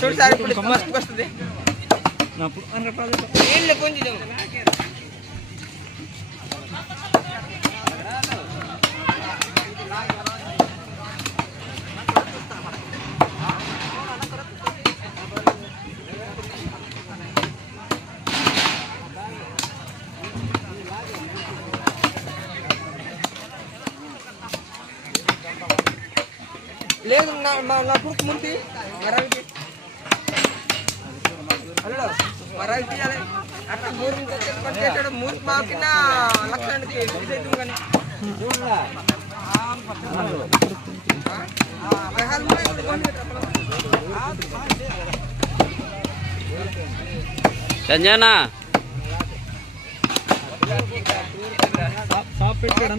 చూడు సార్ ఇప్పుడు మస్తు వస్తుంది నీళ్ళు కొంచెం లేదు నా పురుకు ముందు మరాకి హలో మరాకి తీయాలి అట్లా మూడు మూడు మాకిన లక్షణానికి అవుతుంది కానీ సంజనా పెట్టాడు